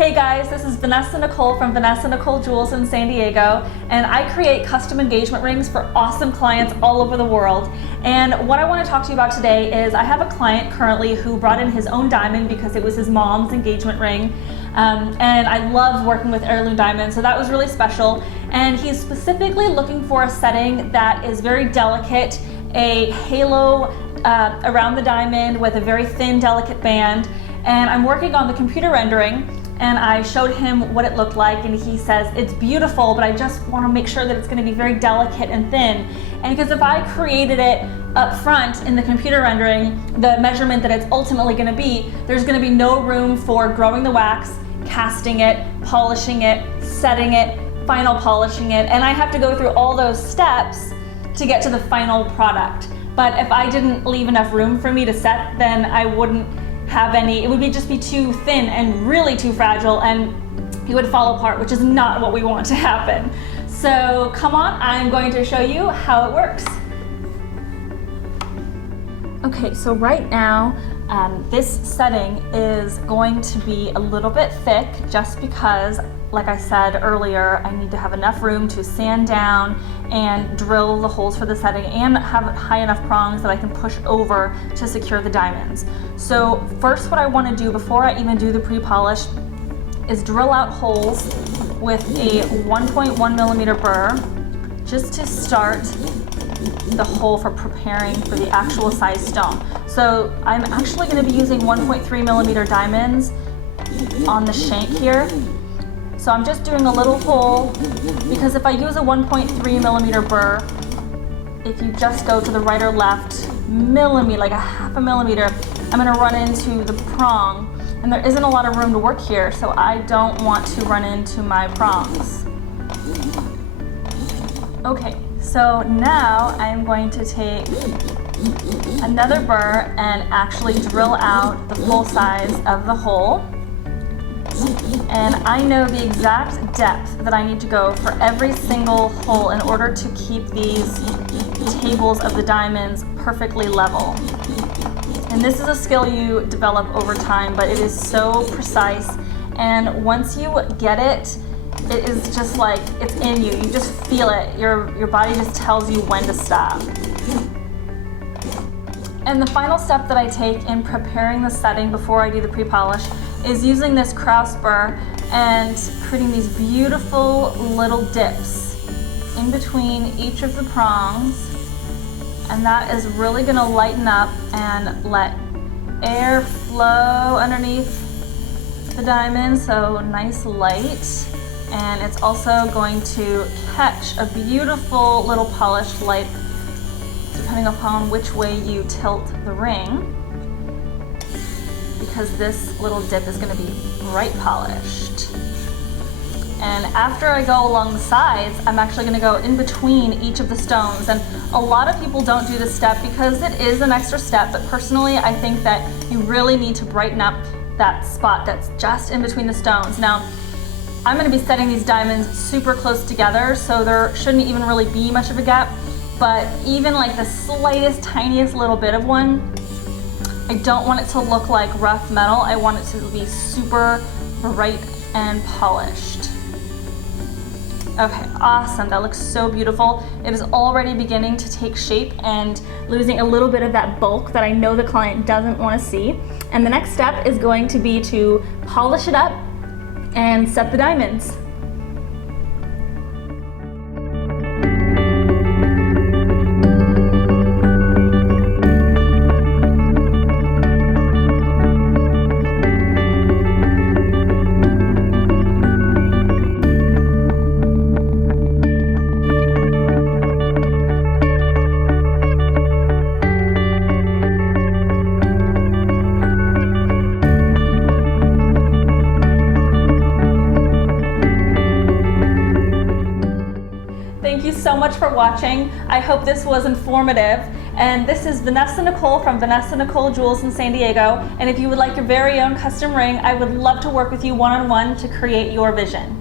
Hey guys, this is Vanessa Nicole from Vanessa Nicole Jewels in San Diego, and I create custom engagement rings for awesome clients all over the world. And what I want to talk to you about today is I have a client currently who brought in his own diamond because it was his mom's engagement ring. And I love working with heirloom diamonds, so that was really special. And he's specifically looking for a setting that is very delicate, a halo around the diamond with a very thin, delicate band. And I'm working on the computer rendering, and I showed him what it looked like, and he says, it's beautiful, but I just want to make sure that it's going to be very delicate and thin. And because if I created it up front in the computer rendering, the measurement that it's ultimately going to be, there's going to be no room for growing the wax, casting it, polishing it, setting it, final polishing it, and I have to go through all those steps to get to the final product. But if I didn't leave enough room for me to set, then I wouldn't have any, it would just be too thin and really too fragile, and it would fall apart, which is not what we want to happen. So come on, I'm going to show you how it works. Okay, so right now, this setting is going to be a little bit thick just because, like I said earlier, I need to have enough room to sand down and drill the holes for the setting and have high enough prongs that I can push over to secure the diamonds. So first, what I want to do before I even do the pre-polish is drill out holes with a 1.1 millimeter burr just to start the hole for preparing for the actual size stone. So I'm actually going to be using 1.3 millimeter diamonds on the shank here. So I'm just doing a little hole because if I use a 1.3 millimeter burr, if you just go to the right or left millimeter, like a half a millimeter, I'm going to run into the prong, and there isn't a lot of room to work here, so I don't want to run into my prongs. Okay, so now I'm going to take another burr and actually drill out the full size of the hole. And I know the exact depth that I need to go for every single hole in order to keep these tables of the diamonds perfectly level. And this is a skill you develop over time, but it is so precise. And once you get it, it is just like, it's in you. You just feel it. Your body just tells you when to stop. And the final step that I take in preparing the setting before I do the pre-polish is using this cross burr and creating these beautiful little dips in between each of the prongs. And that is really going to lighten up and let air flow underneath the diamond, so nice light. And it's also going to catch a beautiful little polished light depending upon which way you tilt the ring, because this little dip is going to be bright polished. And after I go along the sides, I'm actually going to go in between each of the stones. And a lot of people don't do this step because it is an extra step, but personally I think that you really need to brighten up that spot that's just in between the stones. Now, I'm going to be setting these diamonds super close together, so there shouldn't even really be much of a gap, but even like the slightest, tiniest little bit of one, I don't want it to look like rough metal. I want it to be super bright and polished. Okay, awesome. That looks so beautiful. It is already beginning to take shape and losing a little bit of that bulk that I know the client doesn't want to see. And the next step is going to be to polish it up and set the diamonds. Thank you so much for watching. I hope this was informative. And this is Vanessa Nicole from Vanessa Nicole Jewels in San Diego. And if you would like your very own custom ring, I would love to work with you one-on-one to create your vision.